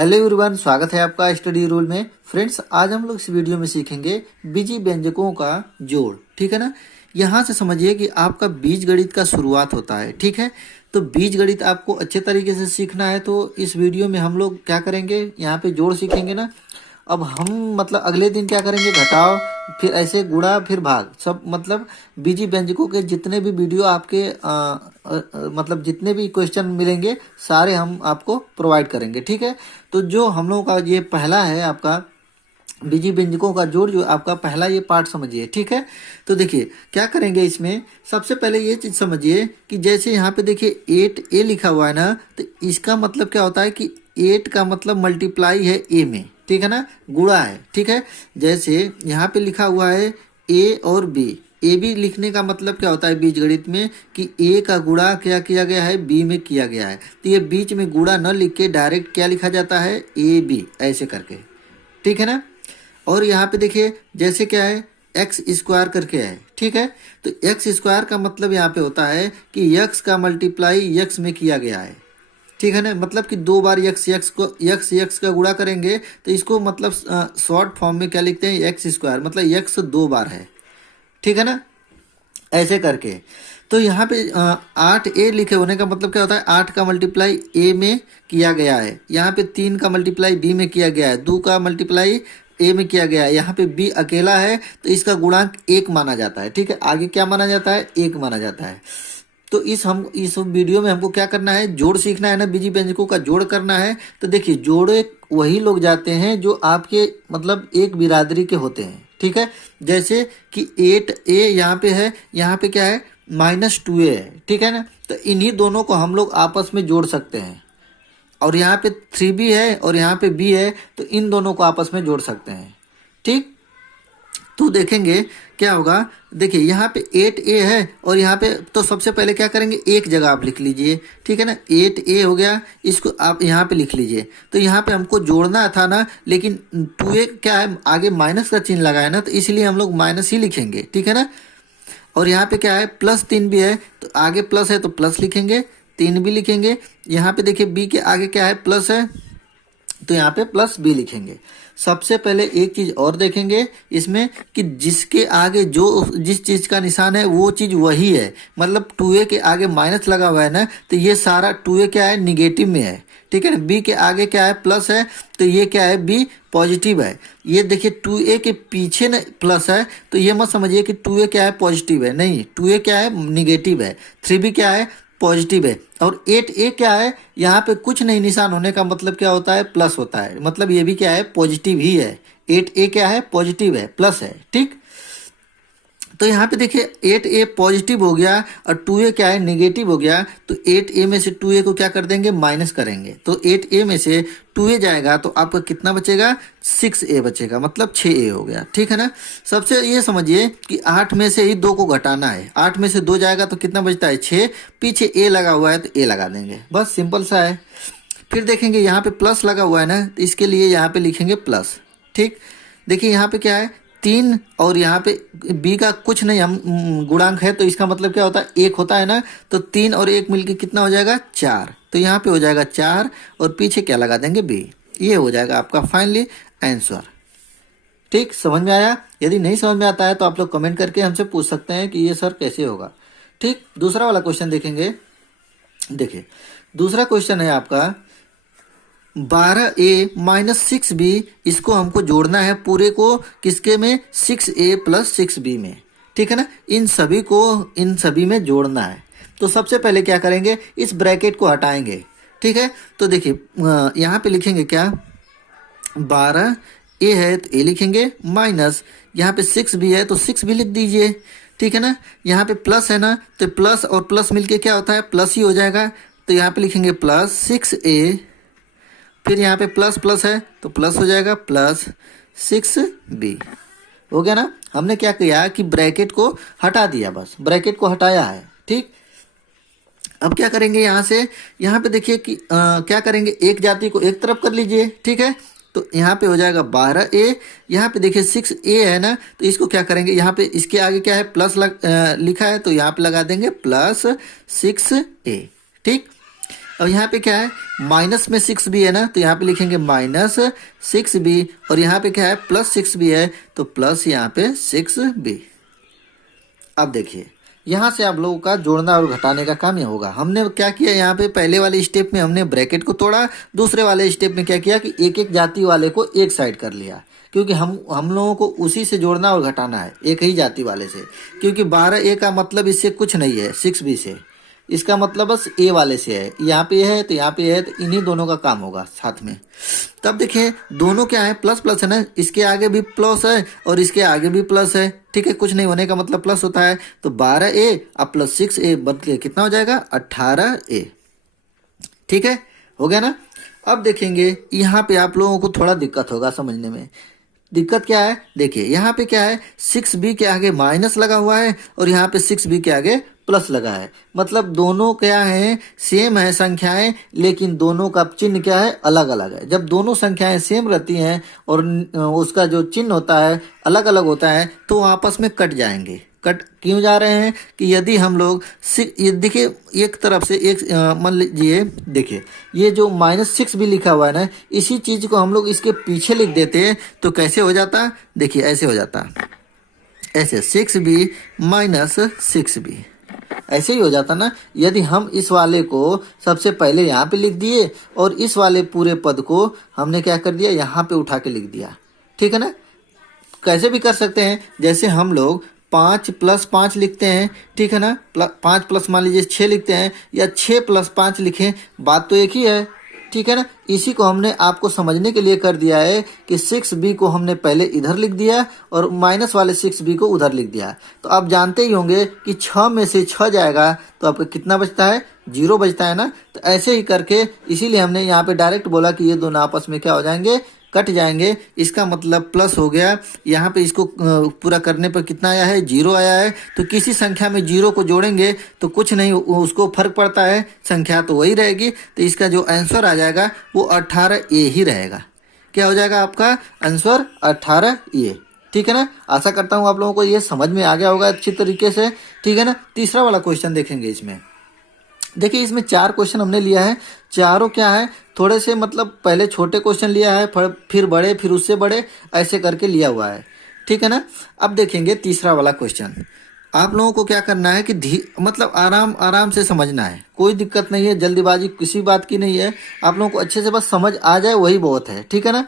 Hello everyone, स्वागत है आपका स्टडी रूल में। फ्रेंड्स, आज हम लोग इस वीडियो में सीखेंगे बीजी व्यंजकों का जोड़। ठीक है ना। यहाँ से समझिए कि आपका बीज गणित का शुरुआत होता है। ठीक है, तो बीज गणित आपको अच्छे तरीके से सीखना है तो इस वीडियो में हम लोग क्या करेंगे, यहाँ पे जोड़ सीखेंगे ना। अब हम मतलब अगले दिन क्या करेंगे, घटाओ, फिर ऐसे गुणा, फिर भाग, सब मतलब बीजी व्यंजकों के जितने भी वीडियो आपके मतलब जितने भी क्वेश्चन मिलेंगे सारे हम आपको प्रोवाइड करेंगे। ठीक है, तो जो हम लोगों का ये पहला है आपका बीजी व्यंजकों का जोड़, जो आपका पहला ये पार्ट समझिए। ठीक है, तो देखिए क्या करेंगे इसमें। सबसे पहले ये चीज़ समझिए कि जैसे यहाँ पे देखिए 8a लिखा हुआ है ना, तो इसका मतलब क्या होता है कि 8 का मतलब मल्टीप्लाई है a में। ठीक है ना, गुणा है। ठीक है, जैसे यहाँ पे लिखा हुआ है a और b। ए बी लिखने का मतलब क्या होता है बीजगणित में कि ए का गुणा क्या किया गया है, बी में किया गया है। तो ये बीच में गुणा न लिख के डायरेक्ट क्या लिखा जाता है, ए बी, ऐसे करके। ठीक है ना। और यहाँ पे देखिए जैसे क्या है, एक्स स्क्वायर करके है। ठीक है, तो एक्स स्क्वायर का मतलब यहाँ पे होता है कि यक्स का मल्टीप्लाई यक्स में किया गया है। ठीक है ना, मतलब कि दो बार यक्स का गुणा करेंगे तो इसको मतलब शॉर्ट फॉर्म में क्या लिखते हैं, एक्स स्क्वायर, मतलब यक्स दो बार है। ठीक है ना, ऐसे करके। तो यहाँ पे 8a लिखे होने का मतलब क्या होता है, 8 का मल्टीप्लाई a में किया गया है। यहाँ पे 3 का मल्टीप्लाई b में किया गया है, 2 का मल्टीप्लाई a में किया गया है। यहाँ पे b अकेला है तो इसका गुणांक 1 माना जाता है। ठीक है, आगे क्या माना जाता है, 1 माना जाता है। तो इस वीडियो में हमको क्या करना है, जोड़ सीखना है ना, बीजी व्यंजकों का जोड़ करना है। तो देखिए जोड़े वही लोग जाते हैं जो आपके मतलब एक बिरादरी के होते हैं। ठीक है, जैसे कि 8a यहाँ पे है, यहाँ पे क्या है, -2a है। ठीक है ना, तो इन्हीं दोनों को हम लोग आपस में जोड़ सकते हैं। और यहाँ पे 3b है और यहाँ पे b है, तो इन दोनों को आपस में जोड़ सकते हैं। ठीक, तो देखेंगे क्या होगा। देखिए यहाँ पे 8a है और यहाँ पे, तो सबसे पहले क्या करेंगे, एक जगह आप लिख लीजिए। ठीक है ना, 8a हो गया, इसको आप यहाँ पे लिख लीजिए। तो यहाँ पे हमको जोड़ना था ना, लेकिन 2a क्या है, आगे माइनस का चिन्ह लगा है ना, तो इसलिए हम लोग माइनस ही लिखेंगे। ठीक है ना, और यहाँ पे क्या है, +3 भी है, तो आगे प्लस है तो प्लस लिखेंगे, 3 भी लिखेंगे। यहाँ पे देखिए b के आगे क्या है, प्लस है, तो यहाँ पे +b लिखेंगे। सबसे पहले एक चीज और देखेंगे इसमें कि जिसके आगे जो जिस चीज का निशान है वो चीज वही है। मतलब 2a के आगे माइनस लगा हुआ है ना, तो ये सारा 2a क्या है, निगेटिव में है। ठीक है ना, b के आगे क्या है, प्लस है, तो ये क्या है, b पॉजिटिव है। ये देखिए 2a के पीछे न प्लस है, तो ये मत समझिए कि 2a क्या है, पॉजिटिव है, नहीं, 2a क्या है, निगेटिव है। 3b क्या है, पॉजिटिव है। और 8a क्या है, यहाँ पे कुछ नहीं निशान होने का मतलब क्या होता है, प्लस होता है, मतलब ये भी क्या है, पॉजिटिव ही है। 8a क्या है, पॉजिटिव है, प्लस है। ठीक, तो यहाँ पे देखिए 8a पॉजिटिव हो गया और 2a क्या है, नेगेटिव हो गया। तो 8a में से 2a को क्या कर देंगे, माइनस करेंगे। तो 8a में से 2a जाएगा तो आपका कितना बचेगा, 6a बचेगा, मतलब 6a हो गया। ठीक है ना। सबसे ये समझिए कि 8 में से ही 2 को घटाना है। 8 में से 2 जाएगा तो कितना बचता है, 6। पीछे a लगा हुआ है तो a लगा देंगे, बस सिंपल सा है। फिर देखेंगे यहाँ पे प्लस लगा हुआ है ना, तो इसके लिए यहाँ पे लिखेंगे प्लस। ठीक, देखिए यहाँ पे क्या है, 3, और यहाँ पे b का कुछ नहीं, हम गुणांक है तो इसका मतलब क्या होता है, 1 होता है ना, तो 3 और 1 मिलके कितना हो जाएगा, 4। तो यहाँ पे हो जाएगा 4 और पीछे क्या लगा देंगे, b। ये हो जाएगा आपका फाइनली आंसर। ठीक, समझ में आया। यदि नहीं समझ में आता है तो आप लोग कमेंट करके हमसे पूछ सकते हैं कि ये सर कैसे होगा। ठीक, दूसरा वाला क्वेश्चन देखेंगे। देखिए दूसरा क्वेश्चन है आपका 12a - 6b, इसको हमको जोड़ना है पूरे को, किसके में, 6a + 6b में। ठीक है ना, इन सभी में जोड़ना है। तो सबसे पहले क्या करेंगे, इस ब्रैकेट को हटाएंगे। ठीक है, तो देखिए यहाँ पे लिखेंगे क्या, 12a है तो a लिखेंगे, माइनस यहाँ पे 6b है तो 6 भी लिख दीजिए। ठीक है ना, यहाँ पे प्लस है ना, तो प्लस और प्लस मिलके क्या होता है, प्लस ही हो जाएगा। तो यहाँ पे लिखेंगे +6a, फिर यहाँ पे प्लस प्लस है तो प्लस हो जाएगा, +6b। हो गया ना। हमने क्या किया कि ब्रैकेट को हटा दिया, बस ब्रैकेट को हटाया है। ठीक, अब क्या करेंगे, यहाँ से यहाँ पे देखिए कि क्या करेंगे, एक जाति को एक तरफ कर लीजिए। ठीक है, तो यहाँ पे हो जाएगा 12a, यहाँ पे देखिए 6a है ना, तो इसको क्या करेंगे, यहाँ पे इसके आगे क्या है, प्लस लिखा है, तो यहाँ पे लगा देंगे +6a। ठीक, अब यहाँ पे क्या है, माइनस में 6b है ना, तो यहाँ पे लिखेंगे -6b, और यहाँ पे क्या है, +6b है, तो प्लस यहाँ पे 6b। अब देखिए यहाँ से आप लोगों का जोड़ना और घटाने का काम ये होगा। हमने क्या किया, यहाँ पे पहले वाले स्टेप में हमने ब्रैकेट को तोड़ा, दूसरे वाले स्टेप में क्या किया कि एक एक जाति वाले को एक साइड कर लिया, क्योंकि हम लोगों को उसी से जोड़ना और घटाना है, एक ही जाति वाले से। क्योंकि 12a का मतलब इससे कुछ नहीं है, 6b से, इसका मतलब बस a वाले से है। यहाँ पे है तो यहाँ पे है, तो इन्हीं दोनों का काम होगा साथ में। तब देखिए दोनों क्या है, प्लस प्लस है ना, इसके आगे भी प्लस है और इसके आगे भी प्लस है, ठीक है, कुछ नहीं होने का मतलब प्लस होता है। तो 12a अब प्लस 6a बन के कितना हो जाएगा, 18a। ठीक है, हो गया ना। अब देखेंगे यहाँ पे आप लोगों को थोड़ा दिक्कत होगा समझने में। दिक्कत क्या है, देखिए यहाँ पे क्या है, 6b के आगे माइनस लगा हुआ है और यहाँ पे 6b के आगे प्लस लगा है। मतलब दोनों क्या है, सेम है संख्याएं, लेकिन दोनों का चिन्ह क्या है, अलग अलग है। जब दोनों संख्याएं सेम रहती हैं और उसका जो चिन्ह होता है अलग अलग होता है, तो वो आपस में कट जाएंगे। कट क्यों जा रहे हैं कि यदि हम लोग ये देखिए एक तरफ से एक मान लीजिए, देखिए ये जो -6 भी लिखा हुआ है ना, इसी चीज को हम लोग इसके पीछे लिख देते हैं तो कैसे हो जाता, देखिए ऐसे हो जाता, ऐसे 6b - 6b, ऐसे ही हो जाता ना। यदि हम इस वाले को सबसे पहले यहाँ पे लिख दिए और इस वाले पूरे पद को हमने क्या कर दिया, यहाँ पे उठा के लिख दिया, ठीक है ना। कैसे भी कर सकते हैं, जैसे हम लोग 5 + 5 लिखते हैं, ठीक है ना, 5 प्लस मान लीजिए 6 लिखते हैं, या 6 + 5 लिखें, बात तो एक ही है, ठीक है ना। इसी को हमने आपको समझने के लिए कर दिया है कि 6b को हमने पहले इधर लिख दिया और माइनस वाले 6b को उधर लिख दिया। तो आप जानते ही होंगे कि 6 में से 6 जाएगा तो आपको कितना बचता है, 0 बचता है ना। तो ऐसे ही करके इसीलिए हमने यहाँ पे डायरेक्ट बोला कि ये दोनों आपस में क्या हो जाएंगे, कट जाएंगे। इसका मतलब प्लस हो गया। यहाँ पे इसको पूरा करने पर कितना आया है, 0 आया है। तो किसी संख्या में 0 को जोड़ेंगे तो कुछ नहीं उसको फर्क पड़ता है, संख्या तो वही रहेगी। तो इसका जो आंसर आ जाएगा वो 18a ही रहेगा। क्या हो जाएगा आपका आंसर, 18a। ठीक है ना। आशा करता हूँ आप लोगों को ये समझ में आ गया होगा अच्छी तरीके से। ठीक है ना। तीसरा वाला क्वेश्चन देखेंगे। इसमें देखिए इसमें 4 क्वेश्चन हमने लिया है। चारों क्या है, थोड़े से मतलब पहले छोटे क्वेश्चन लिया है, फिर बड़े, फिर उससे बड़े, ऐसे करके लिया हुआ है। ठीक है ना। अब देखेंगे तीसरा वाला क्वेश्चन। आप लोगों को क्या करना है कि मतलब आराम आराम से समझना है, कोई दिक्कत नहीं है, जल्दीबाजी किसी बात की नहीं है। आप लोगों को अच्छे से बस समझ आ जाए वही बहुत है। ठीक है ना।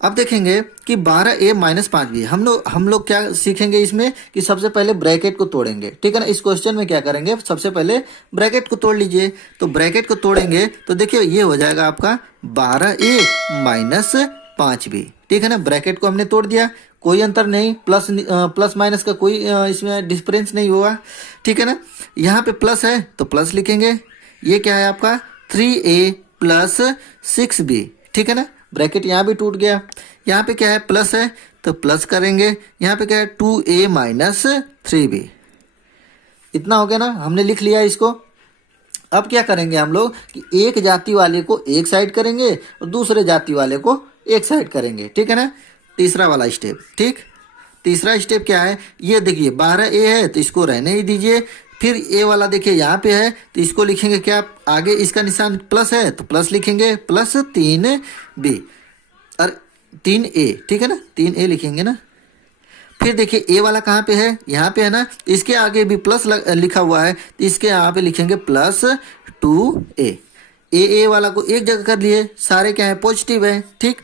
अब देखेंगे कि 12a - 5b। हम लोग क्या सीखेंगे इसमें कि सबसे पहले ब्रैकेट को तोड़ेंगे। ठीक है ना। इस क्वेश्चन में क्या करेंगे, सबसे पहले ब्रैकेट को तोड़ लीजिए। तो ब्रैकेट को तोड़ेंगे तो देखिए ये हो जाएगा आपका 12a - 5b। ठीक है ना। ब्रैकेट को हमने तोड़ दिया, कोई अंतर नहीं, प्लस माइनस का कोई इसमें डिफरेंस नहीं हुआ। ठीक है ना। यहाँ पे प्लस है तो प्लस लिखेंगे। ये क्या है आपका 3a + 6b। ठीक है ना। ब्रैकेट यहाँ भी टूट गया। यहाँ पे क्या है, प्लस है तो प्लस करेंगे। यहाँ पे क्या है 2a - 3b। इतना हो गया ना, हमने लिख लिया इसको। अब क्या करेंगे हम लोग कि एक जाति वाले को एक साइड करेंगे और दूसरे जाति वाले को एक साइड करेंगे। ठीक है ना। तीसरा वाला स्टेप। ठीक, तीसरा स्टेप क्या है, ये देखिए 12a है तो इसको रहने ही दीजिए। फिर ए वाला देखिए यहाँ पे है तो इसको लिखेंगे क्या, आगे इसका निशान प्लस है तो प्लस लिखेंगे, प्लस 3b और 3a। ठीक है ना, 3a लिखेंगे ना। फिर देखिए ए वाला कहाँ पे है, यहाँ पे है ना। इसके आगे भी प्लस लिखा हुआ है तो इसके यहाँ पे लिखेंगे +2a। ए वाला को एक जगह कर लिए, सारे क्या है पॉजिटिव है। ठीक।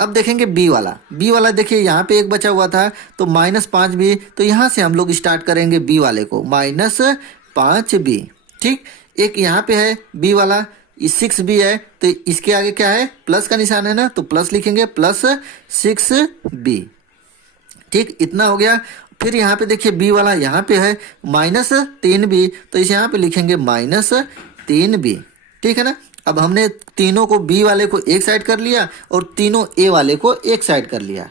अब देखेंगे बी वाला देखिए यहाँ पे एक बचा हुआ था तो -5b। तो यहाँ से हम लोग स्टार्ट करेंगे बी वाले को, -5b। ठीक। एक यहाँ पे है बी वाला, 6b है तो इसके आगे क्या है, प्लस का निशान है ना, तो प्लस लिखेंगे, +6b। ठीक, इतना हो गया। फिर यहाँ पे देखिए बी वाला यहाँ पे है -3b तो इसे यहाँ पे लिखेंगे -3b। ठीक है ना। अब हमने तीनों को बी वाले को एक साइड कर लिया और तीनों ए वाले को एक साइड कर लिया।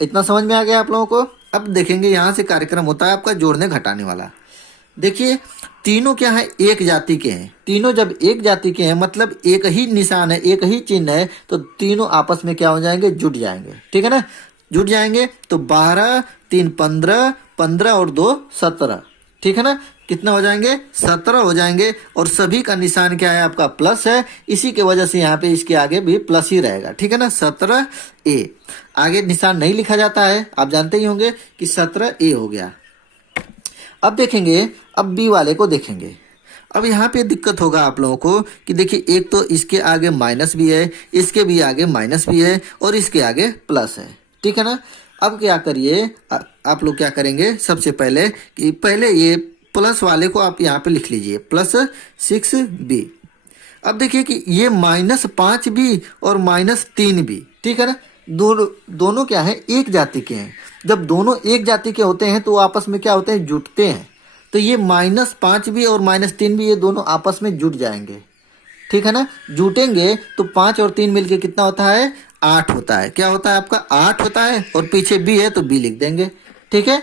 इतना समझ में आ गया आप लोगों को। अब देखेंगे यहाँ से कार्यक्रम होता है आपका जोड़ने घटाने वाला। देखिए तीनों क्या है, एक जाति के हैं। तीनों जब एक जाति के हैं मतलब एक ही निशान है, एक ही चिन्ह है, तो तीनों आपस में क्या हो जाएंगे, जुड़ जाएंगे। ठीक है ना, जुड़ जाएंगे। तो 12 3 15, 15 और 2 17। ठीक है ना। कितना हो जाएंगे 17 हो जाएंगे। और सभी का निशान क्या है आपका प्लस है, इसी के वजह से यहाँ पे इसके आगे भी प्लस ही रहेगा, ठीक है ना। 17A आगे निशान नहीं लिखा जाता है, आप जानते ही होंगे कि 17A हो गया। अब देखेंगे, अब बी वाले को देखेंगे। अब यहाँ पे दिक्कत होगा आप लोगों को कि देखिए एक तो इसके आगे माइनस भी है, इसके भी आगे माइनस भी है और इसके आगे प्लस है, ठीक है ना। अब क्या करिए आप लोग क्या करेंगे, सबसे पहले कि पहले ये प्लस वाले को आप यहाँ पे लिख लीजिए +6b। अब देखिए कि ये -5b और -3b, ठीक है ना। दोनों क्या है, एक जाति के हैं। जब दोनों एक जाति के होते हैं तो आपस में क्या होते हैं, जुटते हैं। तो ये -5b और -3b ये दोनों आपस में जुट जाएंगे, ठीक है ना। जुटेंगे तो 5 और 3 मिलके कितना होता है, 8 होता है। क्या होता है आपका 8 होता है। और पीछे b है तो b लिख देंगे, ठीक है।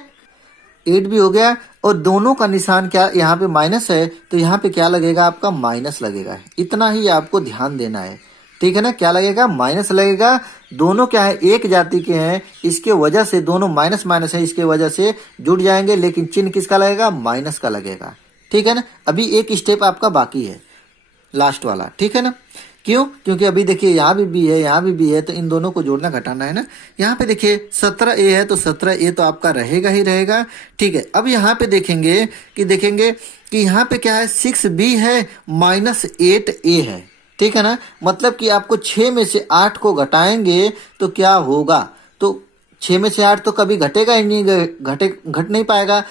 8 भी हो गया। और दोनों का निशान क्या यहाँ पे माइनस है, तो यहाँ पे क्या लगेगा आपका माइनस लगेगा। इतना ही आपको ध्यान देना है, ठीक है ना। क्या लगेगा, माइनस लगेगा। दोनों क्या है, एक जाति के हैं, इसके वजह से दोनों माइनस माइनस है, इसके वजह से जुड़ जाएंगे। लेकिन चिन्ह किसका लगेगा, माइनस का लगेगा, ठीक है ना। अभी एक स्टेप आपका बाकी है, लास्ट वाला, ठीक है ना। क्यों, क्योंकि अभी देखिए यहाँ भी बी है, यहाँ भी बी है, तो इन दोनों को जोड़ना घटाना है ना। यहाँ पे देखिए 17A है तो 17A तो आपका रहेगा ही रहेगा, ठीक है। अब यहाँ पे देखेंगे कि यहाँ पे क्या है, 6b है -8a है, ठीक है ना। मतलब कि आपको 6 में से 8 को घटाएंगे तो क्या होगा, तो 6 में से 8 तो कभी घटेगा ही नहीं, घट नहीं पाएगा।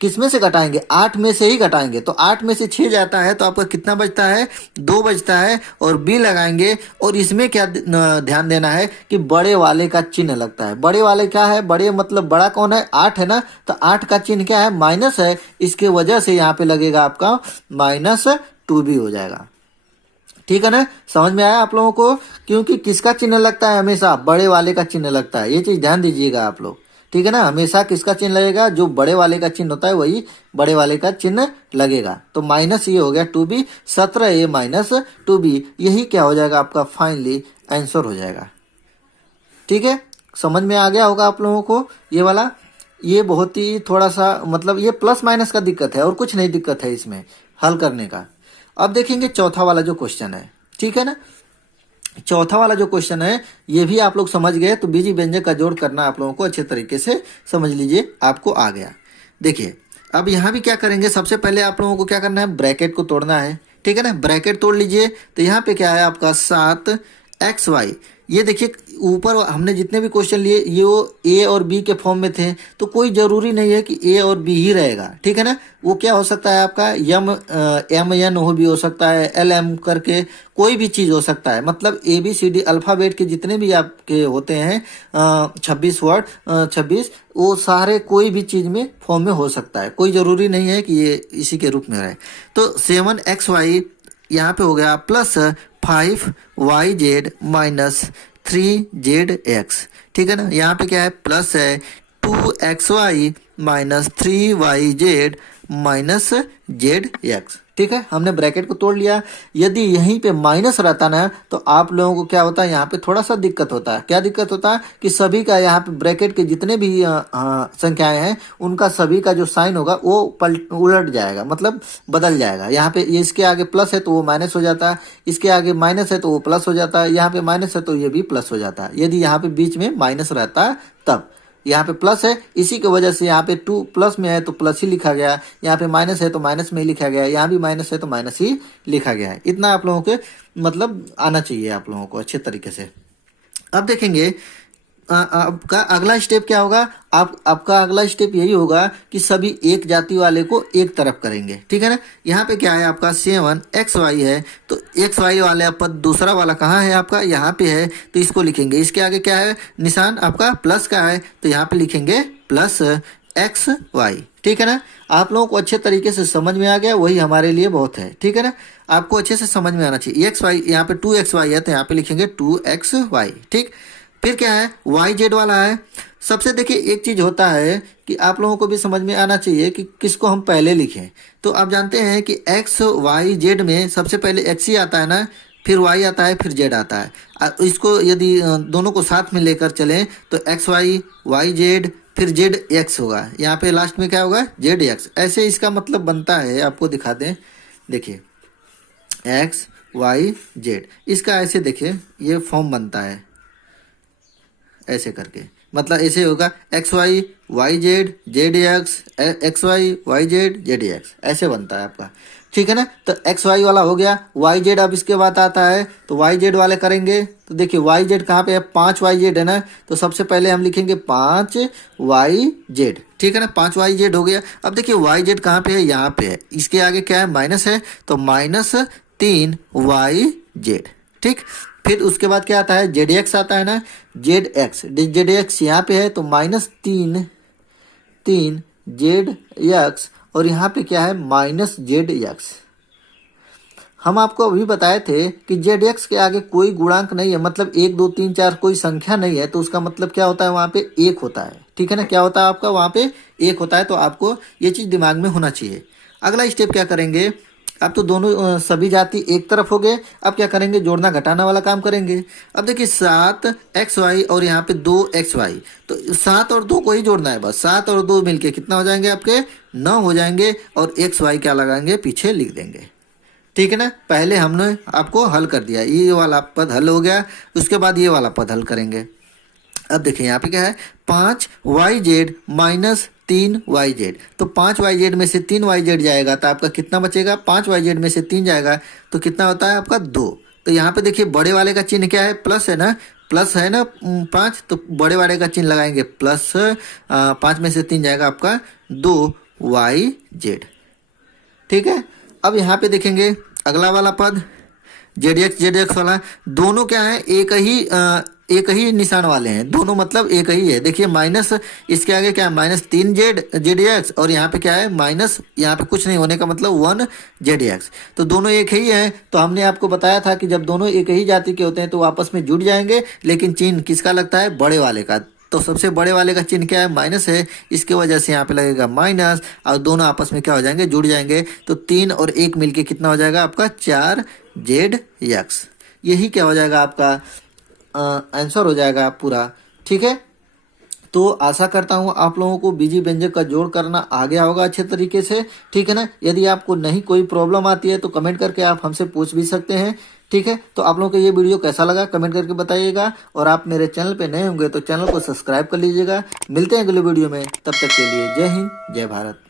किस में से घटाएंगे, 8 में से ही घटाएंगे। तो 8 में से 6 जाता है तो आपका कितना बचता है, 2 बचता है। और बी लगाएंगे। और इसमें क्या ध्यान देना है कि बड़े वाले का चिन्ह लगता है। बड़े वाले क्या है, बड़े मतलब बड़ा कौन है, 8 है ना। तो 8 का चिन्ह क्या है, माइनस है। इसके वजह से यहाँ पे लगेगा आपका -2b हो जाएगा, ठीक है ना। समझ में आया आप लोगों को, क्योंकि किसका चिन्ह लगता है, हमेशा बड़े वाले का चिन्ह लगता है। ये चीज ध्यान दीजिएगा आप लोग, ठीक है ना। हमेशा किसका चिन्ह लगेगा, जो बड़े वाले का चिन्ह होता है वही बड़े वाले का चिन्ह लगेगा। तो माइनस ये हो गया 2b, 17a -2b, यही क्या हो जाएगा आपका फाइनली आंसर हो जाएगा, ठीक है। समझ में आ गया होगा आप लोगों को ये वाला। ये बहुत ही थोड़ा सा मतलब ये प्लस माइनस का दिक्कत है और कुछ नहीं दिक्कत है इसमें हल करने का। अब देखेंगे चौथा वाला जो क्वेश्चन है, ठीक है ना। चौथा वाला जो क्वेश्चन है ये भी आप लोग समझ गए, तो बीजी व्यंजक का जोड़ करना आप लोगों को अच्छे तरीके से समझ लीजिए, आपको आ गया। देखिए अब यहाँ भी क्या करेंगे, सबसे पहले आप लोगों को क्या करना है, ब्रैकेट को तोड़ना है, ठीक है ना। ब्रैकेट तोड़ लीजिए। तो यहाँ पे क्या है आपका 7xy। ये देखिए ऊपर हमने जितने भी क्वेश्चन लिए ये वो ए और बी के फॉर्म में थे, तो कोई जरूरी नहीं है कि ए और बी ही रहेगा, ठीक है ना। वो क्या हो सकता है आपका MN हो भी हो सकता है, LM करके कोई भी चीज़ हो सकता है। मतलब ABCD अल्फ़ाबेट के जितने भी आपके होते हैं 26 वर्ड 26, वो सारे कोई भी चीज़ में फॉर्म में हो सकता है, कोई ज़रूरी नहीं है कि ये इसी के रूप में रहे। तो 7xy यहाँ पे हो गया +5yz -3zx, ठीक है ना। यहाँ पे क्या है, प्लस है 2xy -3yz -zx, ठीक है। हमने ब्रैकेट को तोड़ लिया। यदि यहीं पे माइनस रहता ना तो आप लोगों को क्या होता है, यहाँ पे थोड़ा सा दिक्कत होता है। क्या दिक्कत होता है कि सभी का यहाँ पे ब्रैकेट के जितने भी संख्याएं हैं उनका सभी का जो साइन होगा वो उलट जाएगा, मतलब बदल जाएगा। यहाँ पे ये इसके आगे प्लस है तो वो माइनस हो जाता है, इसके आगे माइनस है तो वो प्लस हो जाता है, यहाँ पे माइनस है तो ये भी प्लस हो जाता है। यदि यहाँ पे बीच में माइनस रहता है तब, यहाँ पे प्लस है इसी की वजह से यहाँ पे 2 प्लस में है तो प्लस ही लिखा गया, यहाँ पे माइनस है तो माइनस में ही लिखा गया, यहाँ भी माइनस है तो माइनस ही लिखा गया है। इतना आप लोगों के मतलब आना चाहिए आप लोगों को अच्छे तरीके से। अब देखेंगे आपका अगला स्टेप क्या होगा, आपका अगला स्टेप यही होगा कि सभी एक जाति वाले को एक तरफ करेंगे, ठीक है ना। यहाँ पे क्या है आपका 7xy है, तो xy वाले पद दूसरा वाला कहाँ है आपका, यहाँ पे है, तो इसको लिखेंगे। इसके आगे क्या है, निशान आपका प्लस का है, तो यहाँ पे लिखेंगे +xy, ठीक है ना। आप लोगों को अच्छे तरीके से समझ में आ गया, वही हमारे लिए बहुत है, ठीक है ना। आपको अच्छे से समझ में आना चाहिए। xy यहाँ पे 2xy है तो यहाँ पे लिखेंगे 2xy, ठीक। फिर क्या है, YZ वाला है। सबसे देखिए एक चीज होता है कि आप लोगों को भी समझ में आना चाहिए कि किसको हम पहले लिखें। तो आप जानते हैं कि XYZ में सबसे पहले X ही आता है ना, फिर y आता है, फिर z आता है। इसको यदि दोनों को साथ में लेकर चलें तो एक्स वाई, वाई जेड, फिर जेड एक्स होगा। यहाँ पे लास्ट में क्या होगा, जेड एक्स। ऐसे इसका मतलब बनता है, आपको दिखा दें, देखिए एक्स वाई जेड, इसका ऐसे देखिए ये फॉर्म बनता है ऐसे करके, मतलब ऐसे होगा x y y z z x, x y y z z x, ऐसे बनता है आपका, ठीक है ना। तो एक्स वाई वाला हो गया, वाई जेड अब इसके बाद आता है, तो वाई जेड वाले करेंगे। तो देखिए वाई जेड कहाँ पे है, 5 वाई जेड है ना, तो सबसे पहले हम लिखेंगे 5 वाई जेड, ठीक है ना, 5 वाई जेड हो गया। अब देखिए वाई जेड कहाँ पे है, यहाँ पे है, इसके आगे क्या है, माइनस है, तो -3 वाई जेड, ठीक। फिर उसके बाद क्या आता है, जेड एक्स आता है ना, जेड एक्स यहाँ पे है, तो -3 जेड एक्स, और यहाँ पे क्या है, -जेड एक्स। हम आपको अभी बताए थे कि जेड एक्स के आगे कोई गुणांक नहीं है, मतलब 1 2 3 4 कोई संख्या नहीं है, तो उसका मतलब क्या होता है, वहाँ पे 1 होता है, ठीक है ना। क्या होता है आपका, वहाँ पे 1 होता है, तो आपको ये चीज़ दिमाग में होना चाहिए। अगला स्टेप क्या करेंगे, अब तो दोनों सभी जाति एक तरफ हो गए, अब क्या करेंगे, जोड़ना घटाना वाला काम करेंगे। अब देखिए 7 एक्स वाई और यहाँ पे 2 एक्स वाई, तो 7 और 2 को ही जोड़ना है बस, 7 और 2 मिलके कितना हो जाएंगे आपके, 9 हो जाएंगे, और एक्स वाई क्या लगाएंगे, पीछे लिख देंगे, ठीक है ना। पहले हमने आपको हल कर दिया, ये वाला पद हल हो गया, उसके बाद ये वाला पद हल करेंगे। अब देखिए यहाँ पे क्या है, 5 वाई जेड -3 वाई जेड, तो 5 वाई जेड में से 3 वाई जेड जाएगा, तो आपका कितना बचेगा, 5 वाई जेड में से 3 जाएगा, तो कितना होता है आपका 2। तो यहाँ पे देखिए बड़े वाले का चिन्ह क्या है, प्लस है ना, प्लस है ना 5, तो बड़े वाले का चिन्ह लगाएंगे प्लस, 5 में से 3 जाएगा आपका 2 वाई जेड, ठीक है। अब यहाँ पे देखेंगे अगला वाला पद, जेड एक्स वाला, दोनों क्या है, एक ही निशान वाले हैं, दोनों मतलब एक ही है। देखिए माइनस इसके आगे क्या है, -3 जेड एक्स, और यहाँ पे क्या है, माइनस, यहाँ पे कुछ नहीं होने का मतलब 1 जेड एक्स, तो दोनों एक ही हैं। तो हमने आपको बताया था कि जब दोनों एक ही जाति के होते हैं तो आपस में जुड़ जाएंगे, लेकिन चिन्ह किसका लगता है, बड़े वाले का। तो सबसे बड़े वाले का चिन्ह क्या है, माइनस है, इसके वजह से यहाँ पे लगेगा माइनस, और दोनों आपस में क्या हो जाएंगे, जुड़ जाएंगे, तो 3 और 1 मिलके कितना हो जाएगा आपका, 4 जेड एक्स। यही क्या हो जाएगा आपका आंसर हो जाएगा पूरा, ठीक है। तो आशा करता हूँ आप लोगों को बीजी व्यंजक का जोड़ करना आ गया होगा अच्छे तरीके से, ठीक है ना। यदि आपको नहीं कोई प्रॉब्लम आती है तो कमेंट करके आप हमसे पूछ भी सकते हैं, ठीक है। तो आप लोगों को ये वीडियो कैसा लगा कमेंट करके बताइएगा, और आप मेरे चैनल पे नए होंगे तो चैनल को सब्सक्राइब कर लीजिएगा। मिलते हैं अगले वीडियो में, तब तक के लिए जय हिंद जय भारत।